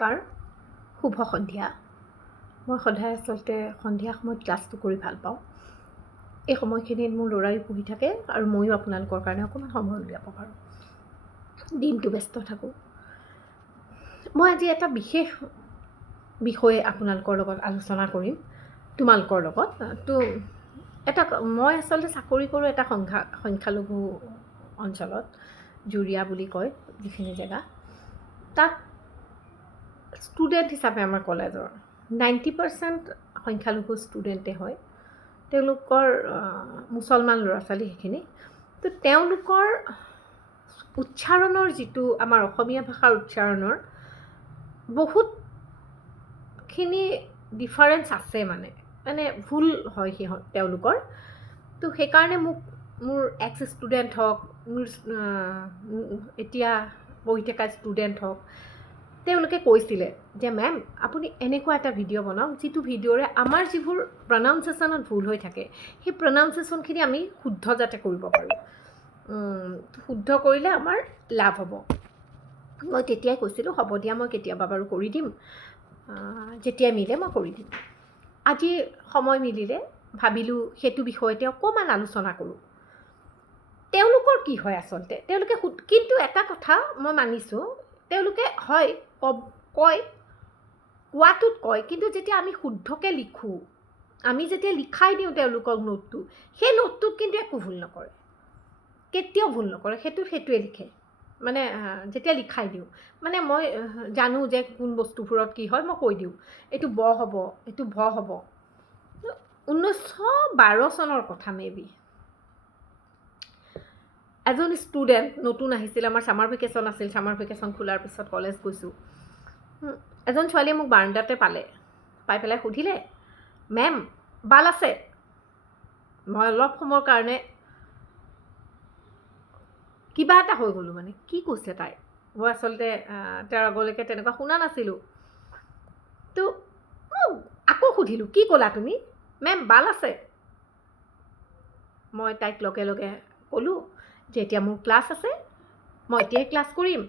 নমস্কাৰ, শুভ সন্ধিয়া। মই সদায় আচলতে সন্ধিয়া সময়ত ক্লাছটো কৰি ভাল পাওঁ। এই সময়খিনিত মোৰ ল'ৰায়ো পঢ়ি থাকে আৰু ময়ো আপোনালোকৰ কাৰণে অকণমান সময় উলিয়াব পাৰোঁ। দিনটো ব্যস্ত থাকোঁ। মই আজি এটা বিশেষ বিষয়ে আপোনালোকৰ লগত আলোচনা কৰিম, তোমালোকৰ লগত। মই আচলতে চাকৰি কৰোঁ এটা সংখ্যালঘু অঞ্চলত, জুৰীয়া বুলি কয় যিখিনি জেগা। তাত ষ্টুডেণ্ট হিচাপে আমাৰ কলেজৰ 90% সংখ্যালঘু ষ্টুডেণ্টে হয়। তেওঁলোকৰ মুছলমান ল'ৰা ছোৱালী সেইখিনি। তো তেওঁলোকৰ উচ্চাৰণৰ যিটো আমাৰ অসমীয়া ভাষাৰ উচ্চাৰণৰ বহুতখিনি ডিফাৰেঞ্চ আছে, মানে ভুল হয় তেওঁলোকৰ। তো সেইকাৰণে মোৰ এক্স ষ্টুডেণ্ট হওক, মোৰ এতিয়া পঢ়ি থকা ষ্টুডেণ্ট হওক, তেওঁলোকে কৈছিলে যে মেম আপুনি এনেকুৱা এটা ভিডিঅ' বনাওক যিটো ভিডিঅ'ৰে আমাৰ যিবোৰ প্ৰনাউন্সিয়েশ্যনত ভুল হৈ থাকে সেই প্ৰনাউন্সিয়েশ্যনখিনি আমি শুদ্ধ যাতে কৰিব পাৰোঁ, শুদ্ধ কৰিলে আমাৰ লাভ হ'ব। মই তেতিয়াই কৈছিলোঁ হ'ব দিয়া, মই কেতিয়াবা বাৰু কৰি দিম, যেতিয়াই মিলে মই কৰি দিম। আজি সময় মিলিলে ভাবিলোঁ সেইটো বিষয়তে অকণমান আলোচনা কৰোঁ। তেওঁলোকৰ কি হয় আচলতে, তেওঁলোকে কিন্তু এটা কথা মই মানিছোঁ, তেওঁলোকে হয় কোৱাটোত কয়, কিন্তু যেতিয়া আমি শুদ্ধকৈ লিখোঁ, আমি যেতিয়া লিখাই দিওঁ তেওঁলোকক নোটটো, সেই নোটটোত কিন্তু একো ভুল নকৰে, কেতিয়াও ভুল নকৰে। সেইটোৱে লিখে, মানে যেতিয়া লিখাই দিওঁ, মানে মই জানো যে কোন বস্তুবোৰত কি হয়, মই কৈ দিওঁ এইটো ব হ'ব, এইটো ভ হ'ব। 1912 চনৰ কথা মেবি। এজন ষ্টুডেণ্ট নতুন আহিছিল, আমাৰ ছামাৰ ভেকেশ্যন আছিল, ছামাৰ ভেকেশ্যন খোলাৰ পিছত কলেজ গৈছোঁ। এজন ছোৱালীয়ে মোক বাৰাণ্ডাতে পাই পেলাই সুধিলে, মেম বাল আছে? মই অলপ সময়ৰ কাৰণে কিবা এটা হৈ গ'লোঁ, মানে কি কৈছে তাই। মই আচলতে তেওঁৰ আগলৈকে তেনেকুৱা শুনা নাছিলোঁ। তো মই আকৌ সুধিলোঁ, কি ক'লা তুমি? মেম বাল আছে? মই তাইক লগে লগে ক'লোঁ যে এতিয়া মোৰ ক্লাছ আছে, মই এতিয়াই ক্লাছ কৰিম।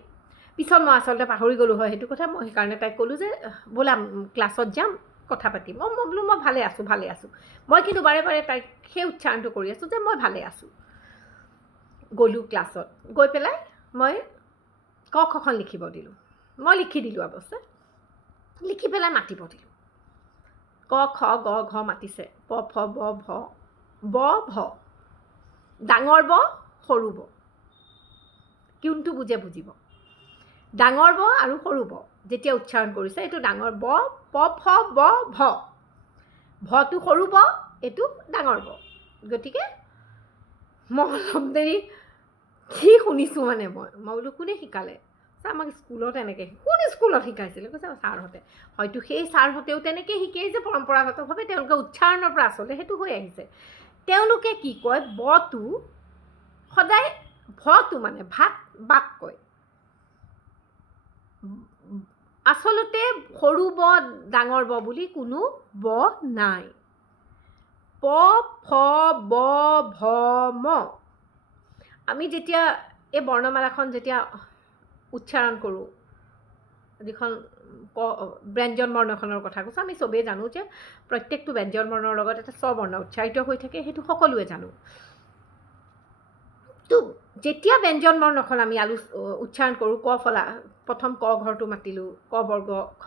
পিছত মই আচলতে পাহৰি গ'লোঁ হয় সেইটো কথা। মই সেইকাৰণে তাইক ক'লোঁ যে ব'লা ক্লাছত যাম, কথা পাতিম। মই বোলো মই ভালে আছোঁ। মই কিন্তু বাৰে বাৰে তাইক সেই উচ্চাৰণটো কৰি আছোঁ যে মই ভালে আছোঁ। গ'লোঁ ক্লাছত, গৈ পেলাই মই ক খখন লিখিব দিলোঁ। মই লিখি দিলোঁ অৱশ্যে, লিখি পেলাই মাতিব দিলোঁ। ক খ গ ঘ মাতিছে, প ফ ব ভ, ব ভ, ডাঙৰ ব সৰু ব, কোনটো বুজে বুজিব। ডাঙৰ ব আৰু সৰু ব যেতিয়া উচ্চাৰণ কৰিছে, এইটো ডাঙৰ ব, প ফ ব ভ, ভটো সৰু ব, এইটো ডাঙৰ ব। গতিকে মই অলপ দেৰি কি শুনিছোঁ, মানে মই বোলো কোনে শিকালে? আমাক স্কুলত এনেকৈ, কোন স্কুলত শিকাইছিলে? কৈছে ছাৰহঁতে। হয়তো সেই ছাৰহঁতেও তেনেকৈ শিকেই যে পৰম্পৰাগতভাৱে তেওঁলোকে উচ্চাৰণৰ পৰা আচলতে সেইটো হৈ আহিছে। তেওঁলোকে কি কয়, বটো সদায় ভটো মানে বাক কয়। আচলতে সৰু ব ডাঙৰ ব বুলি কোনো ব নাই। প ফ ব ভ ম। আমি যেতিয়া এই বৰ্ণমালাখন যেতিয়া উচ্চাৰণ কৰোঁ, যিখন ব্যঞ্জন বৰ্ণখনৰ কথা কৈছোঁ, আমি চবেই জানো যে প্ৰত্যেকটো ব্যঞ্জন বৰ্ণৰ লগত এটা স্ববৰ্ণ উচ্চাৰিত হৈ থাকে, সেইটো সকলোৱে জানো। তো যেতিয়া ব্যঞ্জন বৰ্ণখন আমি উচ্চাৰণ কৰোঁ, ক ফলা, প্ৰথম ক ঘৰটো মাতিলোঁ, ক বৰ্গ, খ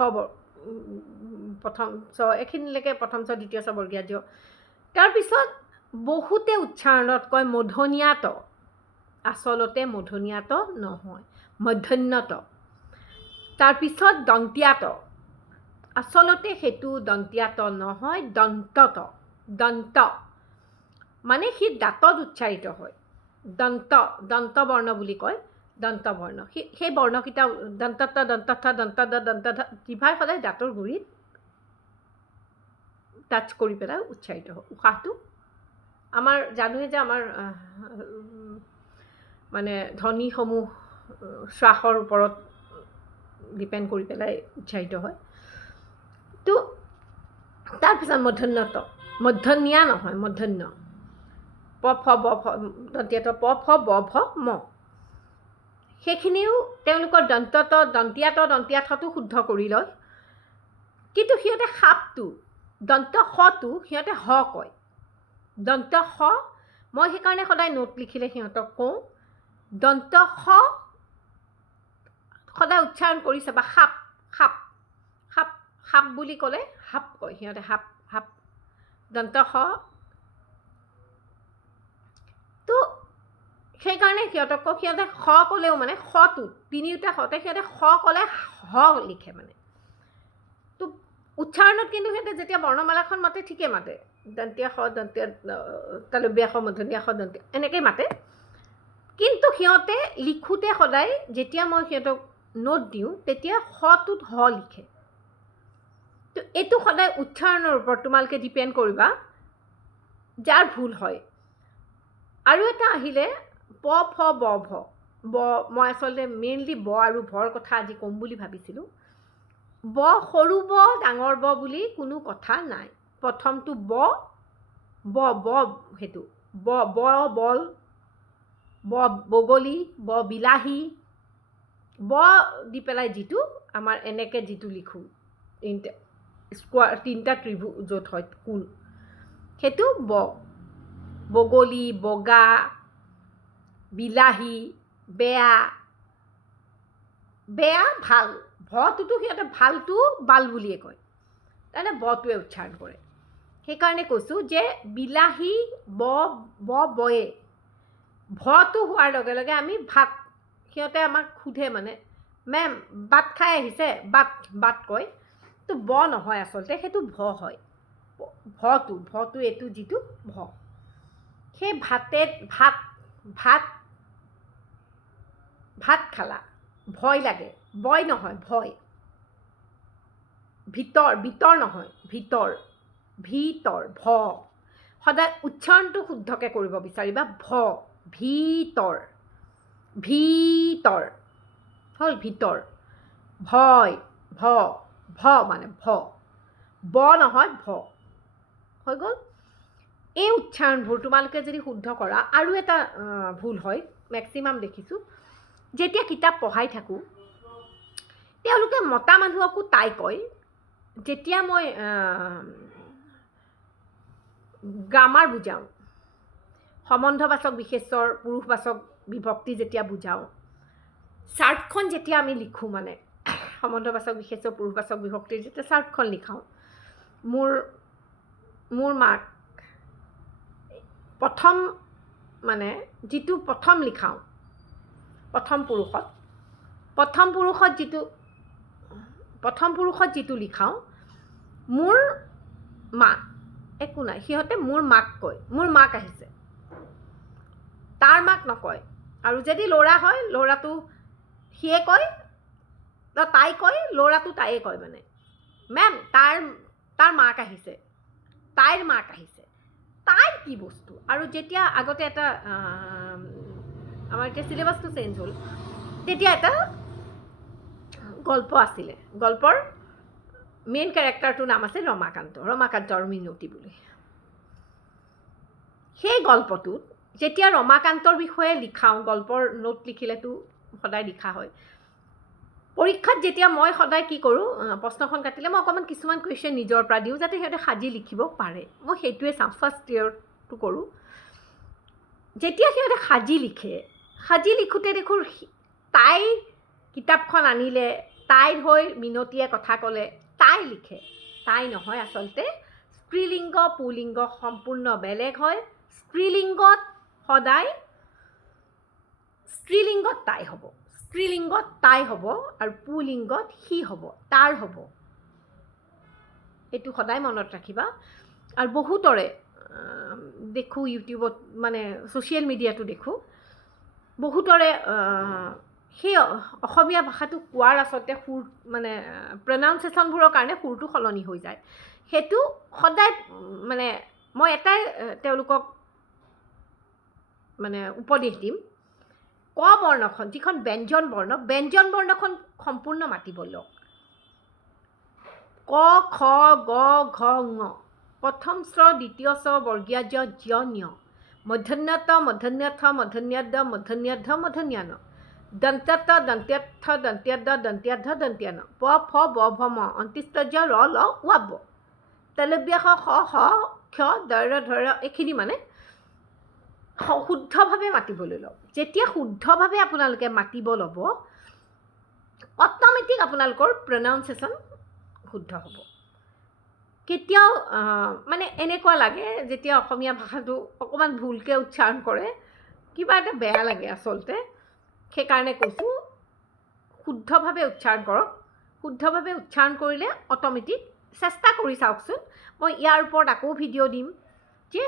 প্ৰথম চ, এইখিনিলৈকে প্ৰথম চ, দ্বিতীয় চ, বৰ্গীয়া জ। তাৰপিছত বহুতে উচ্চাৰণত কয় মূৰ্ধন্য ত। আচলতে মূৰ্ধন্য ত নহয়, মূৰ্ধন্য ত। তাৰপিছত দন্ত্য ত। আচলতে সেইটো দন্ত্য ত নহয়, দন্ত ত। দন্ত মানে সি দাঁতত উচ্চাৰিত হয়। দন্ত বৰ্ণ বুলি কয়, দন্ত বৰ্ণ। সেই বৰ্ণকেইটা দন্তত দন্ত দন্ত জিভাই সদায় দাঁতৰ গুৰিত টাচ কৰি পেলাই উচ্চাৰিত হয়। উশাহটো আমাৰ জানোৱে যে আমাৰ মানে ধ্বনিসমূহ শ্বাসৰ ওপৰত ডিপেণ্ড কৰি পেলাই উচ্চাৰিত হয়। তো তাৰপিছত মূৰ্ধন্য নহয়, মূৰ্ধন্য। প ফ ব ভ, দন্ত্য ত প ফ ব ভ ম। সেইখিনিও তেওঁলোকৰ দন্তিয়াথটো শুদ্ধ কৰি লয়, কিন্তু সিহঁতে সাপটো দন্ত শটো সিহঁতে হ কয়, দন্ত স। মই সেইকাৰণে সদায় নোট লিখিলে সিহঁতক কওঁ দন্ত স সদায় উচ্চাৰণ কৰি চাবা, সাপ সাপ সাপ সাপ বুলি ক'লে সাপ কয় সিহঁতে, সাপ সাপ দন্ত স। তো সেইকাৰণে সিহঁতক কওঁ, সিহঁতে স ক'লেও মানে সটো তিনিওটা সতে সিহঁতে স ক'লে হ লিখে মানে। তো উচ্চাৰণত কিন্তু সিহঁতে যেতিয়া বৰ্ণমালাখন মাতে ঠিকে মাতে, দন্তীয়া স দন্তীয়া তালব্যা স মূৰ্ধন্যা স দন্তীয়া এনেকৈ মাতে। কিন্তু সিহঁতে লিখোঁতে সদায় যেতিয়া মই সিহঁতক নোট দিওঁ তেতিয়া সটোত হ লিখে। তো এইটো সদায় উচ্চাৰণৰ ওপৰত তোমালোকে ডিপেণ্ড কৰিবা, যাৰ ভুল হয়। আৰু এটা আহিলে প ফ ব ভ। ব মই আচলতে মেইনলি ব আৰু ভৰ কথা আজি ক'ম বুলি ভাবিছিলোঁ। ব সৰু ব ডাঙৰ ব বুলি কোনো কথা নাই। প্ৰথমটো ব ব ব সেইটো ব ব বল, ব বগলী, ব বিলাহী, ব দি পেলাই যিটো আমাৰ এনেকৈ যিটো লিখোঁ স্কোৱাৰ তিনিটা ত্ৰিভুজত হয় কোণ, সেইটো ব। বগলী, বগা, বিলাহী, বেয়া, বেয়া ভাল। ভটোতো সিহঁতে ভালটো বাল বুলিয়ে কয়, তাৰমানে বটোৱে উচ্চাৰণ কৰে। সেইকাৰণে কৈছোঁ যে বিলাহী ব ব বয়ে, ভটো হোৱাৰ লগে লগে আমি ভাত, সিহঁতে আমাক সোধে মানে মেম ভাত খাই আহিছে, বাট বাট কয়। তো ব নহয় আচলতে, সেইটো ভ হয়। ভটো এইটো যিটো ভ, সেই ভাতে ভাত ভাত ভাত খালা, ভয় লাগে, বয় নহয় ভয়। ভিতৰ নহয় ভিতৰ, ভিতৰ ভ। সদায় উচ্চাৰণটো শুদ্ধকৈ কৰিব বিচাৰিবা, ভ ভিতৰ ভিতৰ হ'ল ভিতৰ, ভয় ভ ভ মানে ভ, ব নহয় ভ হৈ গ'ল। এই উচ্চাৰণবোৰ তোমালোকে যদি শুদ্ধ কৰা। আৰু এটা ভুল হয় মেক্সিমাম দেখিছোঁ, যেতিয়া কিতাপ পঢ়াই থাকোঁ তেওঁলোকে মতা মানুহকো তাই কয়। যেতিয়া মই গ্ৰামাৰ বুজাওঁ, সম্বন্ধবাচক বিশেষ্যৰ পুৰুষবাচক বিভক্তি যেতিয়া বুজাওঁ, চাৰ্টখন যেতিয়া আমি লিখোঁ মানে সম্বন্ধবাচক বিশেষ্য পুৰুষবাচক বিভক্তিৰ যেতিয়া চাৰ্টখন লিখাওঁ, মোৰ মাক প্ৰথম মানে যিটো প্ৰথম লিখাওঁ প্ৰথম পুৰুষত যিটো লিখাওঁ, মোৰ মা একো নাই, সিহঁতে মোৰ মাক কয়, মোৰ মাক আহিছে, তাৰ মাক নকয়। আৰু যদি ল'ৰা হয় ল'ৰাটো সিয়ে কয়, তাই কয়, ল'ৰাটো তাইয়ে কয় মানে মেম তাৰ মাক আহিছে, তাইৰ মাক আহিছে। তাইৰ কি বস্তু? আৰু যেতিয়া আগতে এটা আমাৰ এতিয়া চিলেবাছটো চেঞ্জ হ'ল, তেতিয়া এটা গল্প আছিলে, গল্পৰ মেইন কেৰেক্টাৰটোৰ নাম আছিল ৰমাকান্ত আৰু মিনতি বুলি। সেই গল্পটোত যেতিয়া ৰমাকান্তৰ বিষয়ে লিখাওঁ, গল্পৰ নোট লিখিলেতো সদায় লিখা হয়, পৰীক্ষাত যেতিয়া মই সদায় কি কৰোঁ, প্ৰশ্নখন কাটিলে মই অকণমান কিছুমান কুৱেশ্যন নিজৰ পৰা দিওঁ যাতে সিহঁতে সাজি লিখিব পাৰে। মই সেইটোৱে চাওঁ, ফাৰ্ষ্ট ইয়েৰটো কৰোঁ। যেতিয়া সিহঁতে সাজি লিখোঁতে দেখোঁ তাই কিতাপখন আনিলে, তাইৰ হৈ মিনতীয়ে কথা ক'লে, তাই লিখে। তাই নহয় আচলতে, স্ত্ৰীলিংগ পুলিংগ সম্পূৰ্ণ বেলেগ হয়। স্ত্ৰীলিংগত সদায় স্ত্ৰীলিংগত তাই হ'ব আৰু পুলিংগত সি হ'ব, তাৰ হ'ব। এইটো সদায় মনত ৰাখিবা। আৰু বহুতৰে দেখোঁ ইউটিউবত মানে ছ'চিয়েল মিডিয়াটো দেখোঁ, বহুতৰে সেই অসমীয়া ভাষাটো কোৱাৰ আচলতে সুৰ মানে প্ৰনাউন্সিয়েশ্যনবোৰৰ কাৰণে সুৰটো সলনি হৈ যায়। সেইটো সদায় মানে মই এটাই তেওঁলোকক মানে উপদেশ দিম, ক বৰ্ণখন যিখন ব্যঞ্জন বৰ্ণখন সম্পূৰ্ণ মাতিব লওক। ক খ গ ঘ ঙ, প্ৰথম স্বৰ, দ্বিতীয় স্বৰ, বৰ্গীয় জ জ্য ঞ, মূৰ্ধন্য ত, মূৰ্ধন্য থ, মূৰ্ধন্য ড, মূৰ্ধন্য ধ, মূৰ্ধন্য ণ, দন্ত্যত দন্ত্যৰ্থ দন্ত্যাদ দন্ত্যাধ দন্ত্যান প ফ ব ভ ম অন্ত্যস্ত ৰ ল ৱাব তেলব্যাস খ খ ক্ষ দৰ ধৰ এইখিনি মানে শুদ্ধভাৱে মাতিবলৈ ল'ব। যেতিয়া শুদ্ধভাৱে আপোনালোকে মাতিব ল'ব অট'মেটিক আপোনালোকৰ প্ৰনাউন্সিয়েশ্যন শুদ্ধ হ'ব। কেতিয়াও মানে এনেকুৱা লাগে যেতিয়া অসমীয়া ভাষাটো অকণমান ভুলকৈ উচ্চাৰণ কৰে কিবা এটা বেয়া লাগে আচলতে। সেইকাৰণে কৈছোঁ শুদ্ধভাৱে উচ্চাৰণ কৰক। শুদ্ধভাৱে উচ্চাৰণ কৰিলে অট'মেটিক চেষ্টা কৰি চাওকচোন। মই ইয়াৰ ওপৰত আকৌ ভিডিঅ' দিম যে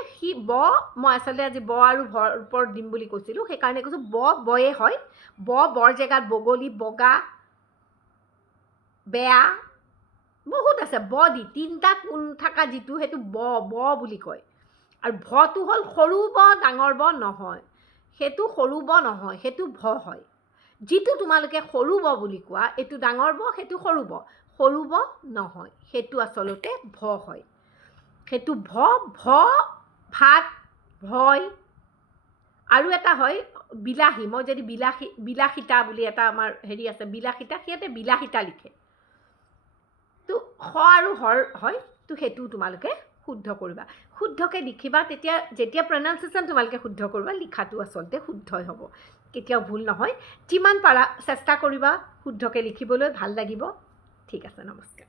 মই আচলতে আজি ব আৰু ভৰ ওপৰত দিম বুলি কৈছিলোঁ, সেইকাৰণে কৈছোঁ বয়ে হয়। বৰ জেগাত বগলী, বগা, বেয়া বহুত আছে। দি তিনিটা কোণ থকা যিটো সেইটো ব বুলি কয়। আৰু ভটো হ'ল সৰু ব ডাঙৰ ব নহয়, সেইটো সৰু ব নহয়, সেইটো ভ হয়। যিটো তোমালোকে সৰু ব বুলি কোৱা এইটো ডাঙৰ ব, সেইটো সৰু ব নহয়, সেইটো আচলতে ভ হয়। সেইটো ভাত, ভয়। আৰু এটা হয় বিলাহী। মই যদি বিলাসিতা বুলি এটা আমাৰ হেৰি আছে বিলাসিতা, সিহঁতে বিলাসিতা লিখে। তো খ আৰু হৰ হয়, তো সেইটোও তোমালোকে শুদ্ধ কৰিবা, শুদ্ধকৈ লিখিবা। যেতিয়া প্ৰনাউন্সিয়েশ্যন তোমালোকে শুদ্ধ কৰিবা লিখাটো আচলতে শুদ্ধই হ'ব, কেতিয়াও ভুল নহয়। যিমান পাৰা চেষ্টা কৰিবা শুদ্ধকৈ লিখিবলৈ, ভাল লাগিব। ঠিক আছে, নমস্কাৰ।